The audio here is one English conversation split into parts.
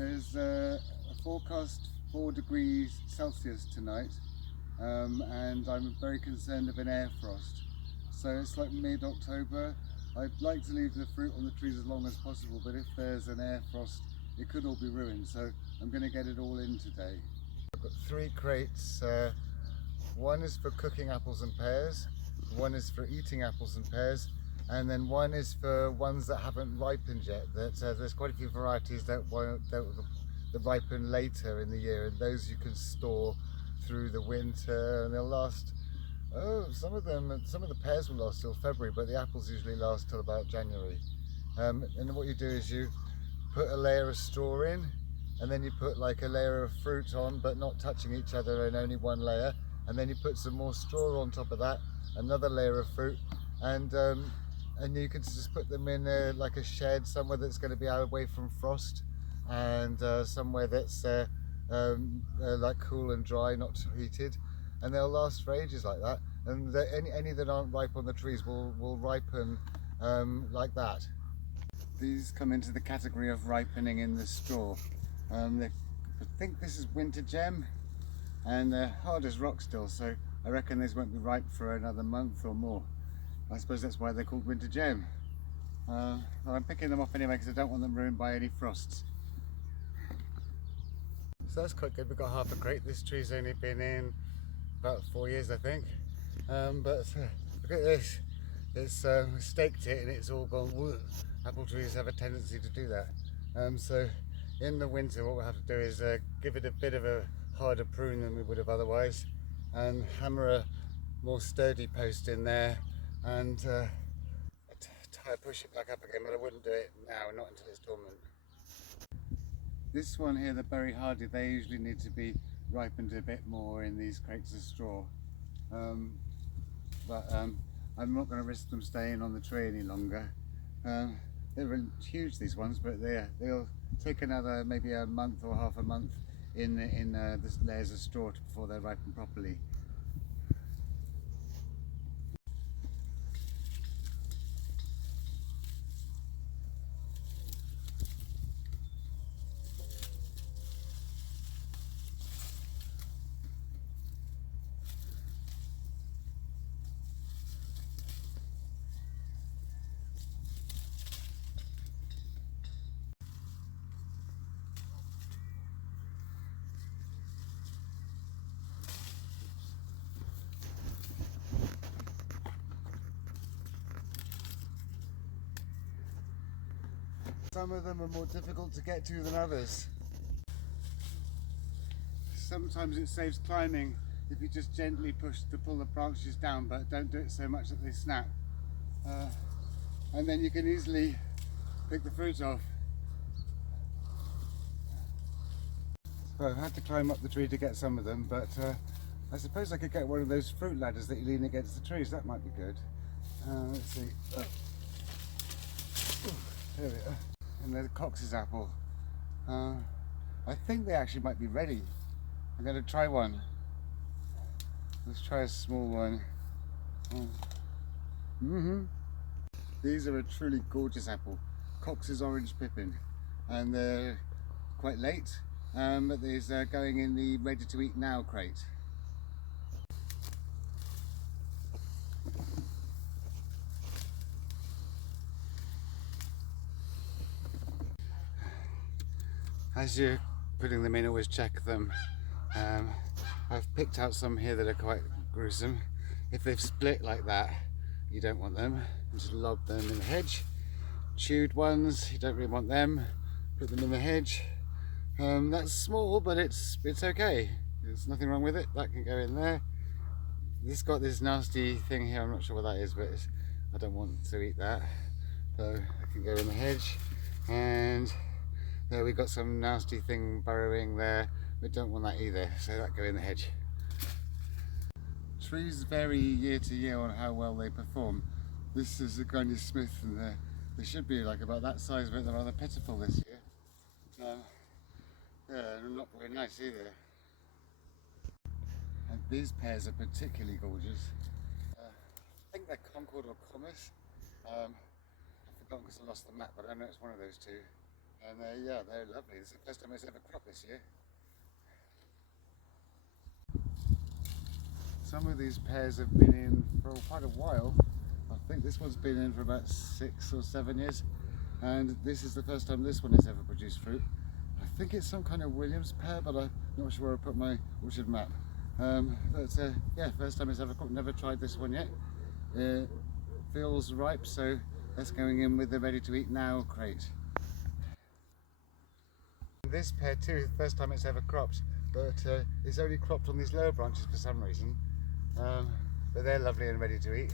There's a forecast 4 degrees Celsius tonight, and I'm very concerned of an air frost. So it's like mid-October. I'd like to leave the fruit on the trees as long as possible, but if there's an air frost, it could all be ruined. So I'm going to get it all in today. I've got 3 crates. One is for cooking apples and pears, one is for eating apples and pears, and then one is for ones that haven't ripened yet. There's quite a few varieties that ripen later in the year, and those you can store through the winter, and they'll last. Some of the pears will last till February, but the apples usually last till about January. And what you do is you put a layer of straw in, and then you put like a layer of fruit on, but not touching each other, and only one layer. And then you put some more straw on top of that, another layer of fruit, and you can just put them in like a shed somewhere that's going to be away from frost, and somewhere that's like cool and dry, not heated, and they'll last for ages like that. And any that aren't ripe on the trees will ripen like that. These come into the category of ripening in the straw. I think this is winter gem, and they're hard as rock still, so I reckon these won't be ripe for another month or more. I suppose that's why they're called winter gem. Well, I'm picking them off anyway because I don't want them ruined by any frosts. So that's quite good. We've got half a crate. This tree's only been in about 4 years, I think. But look at this. It's staked it and it's all gone. Apple trees have a tendency to do that. So in the winter, what we'll have to do is give it a bit of a harder prune than we would have otherwise, and hammer a more sturdy post in there, and push it back up again. But I wouldn't do it now, not until it's dormant. This one here, the berry hardy, they usually need to be ripened a bit more in these crates of straw. But I'm not going to risk them staying on the tree any longer. They're huge, these ones, but they'll take another maybe a month or half a month in the layers of straw before they're ripened properly. Some of them are more difficult to get to than others. Sometimes it saves climbing if you just gently pull the branches down, but don't do it so much that they snap. And then you can easily pick the fruit off. So I've had to climb up the tree to get some of them, but I suppose I could get one of those fruit ladders that you lean against the trees. That might be good. Let's see. There we are. And there's Cox's apple. I think they actually might be ready. I'm going to try one. Let's try a small one. These are a truly gorgeous apple. Cox's orange pippin. And they're quite late, but these are going in the ready to eat now crate. As you're putting them in, always check them. I've picked out some here that are quite gruesome. If they've split like that, you don't want them. Just lob them in the hedge. Chewed ones, you don't really want them. Put them in the hedge. That's small, but it's okay. There's nothing wrong with it. That can go in there. This got this nasty thing here. I'm not sure what that is, but I don't want to eat that. So it can go in the hedge. And there we got some nasty thing burrowing there. We don't want that either, so that go in the hedge. Trees vary year to year on how well they perform. This is a Granny Smith, and they should be like about that size, but they're rather pitiful this year. Yeah, not very nice either. And these pears are particularly gorgeous. I think they're Concord or Commerce. I've forgotten because I lost the map, but I know it's one of those two. And yeah, they're lovely. It's the first time it's ever cropped this year. Some of these pears have been in for quite a while. I think this one's been in for about 6 or 7 years, and this is the first time this one has ever produced fruit. I think it's some kind of Williams pear, but I'm not sure where I put my orchard map. Yeah, first time it's ever cropped. Never tried this one yet. It feels ripe, so that's going in with the ready to eat now crate. This pear too, first time it's ever cropped, but it's only cropped on these lower branches for some reason. But they're lovely and ready to eat.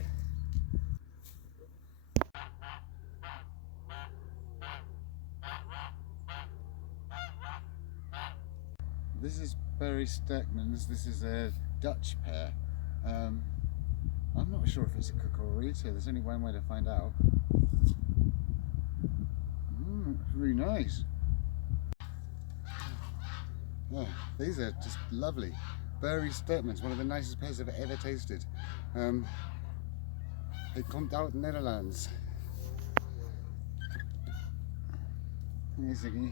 This is Berry Stekmans. This is a Dutch pear. I'm not sure if it's a cook or a eater. There's only one way to find out. Really nice. Oh, these are just lovely. Berry Stekmans, one of the nicest pears I've ever tasted. It komt uit Netherlands. Here's Ziggy.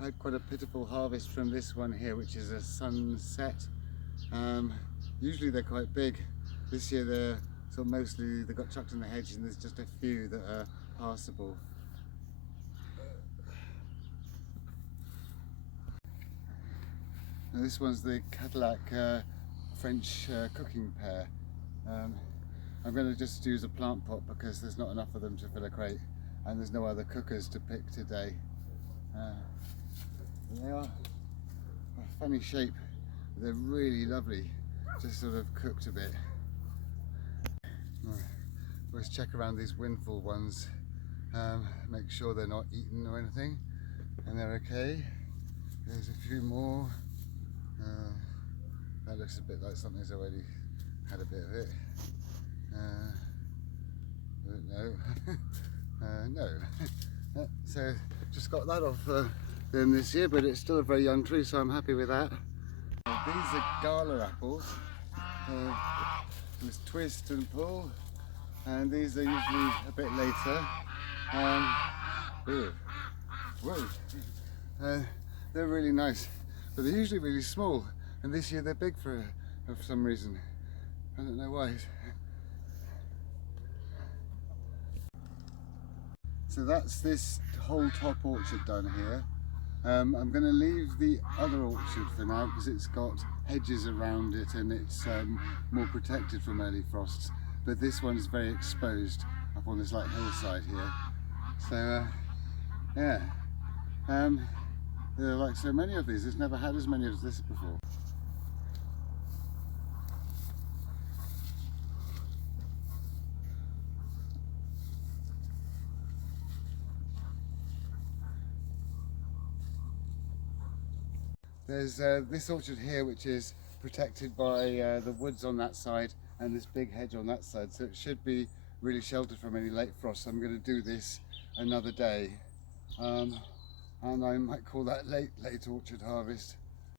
I had quite a pitiful harvest from this one here, which is a sunset. Usually they're quite big. This year they're mostly they got chucked in the hedge, and there's just a few that are passable. Now this one's the Cadillac French cooking pear. I'm going to just use a plant pot because there's not enough of them to fill a crate, and there's no other cookers to pick today. They are a funny shape. They're really lovely, just sort of cooked a bit. Always check around these windfall ones, make sure they're not eaten or anything, and they're okay. There's a few more. That looks a bit like something's already had a bit of it. No. So just got that off them this year, but it's still a very young tree, so I'm happy with that. These are gala apples. There's twist and pull, and these are usually a bit later. They're really nice, but they're usually really small, and this year they're big for some reason. I don't know why. So that's this whole top orchard done here. I'm going to leave the other orchard for now because it's got hedges around it and it's more protected from early frosts. But this one's very exposed up on this like hillside here. So yeah, there are like so many of these. It's never had as many as this before. There's this orchard here which is protected by the woods on that side and this big hedge on that side, so it should be really sheltered from any late frost. I'm going to do this another day, and I might call that late orchard harvest.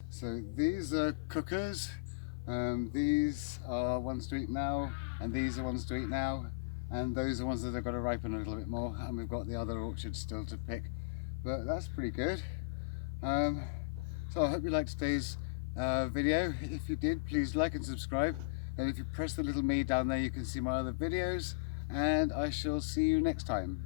So these are cookers. These are ones to eat now, and these are ones to eat now, and those are ones that have got to ripen a little bit more, and we've got the other orchards still to pick, but that's pretty good. So I hope you liked today's video. If you did, please like and subscribe, and if you press the little me down there you can see my other videos, and I shall see you next time.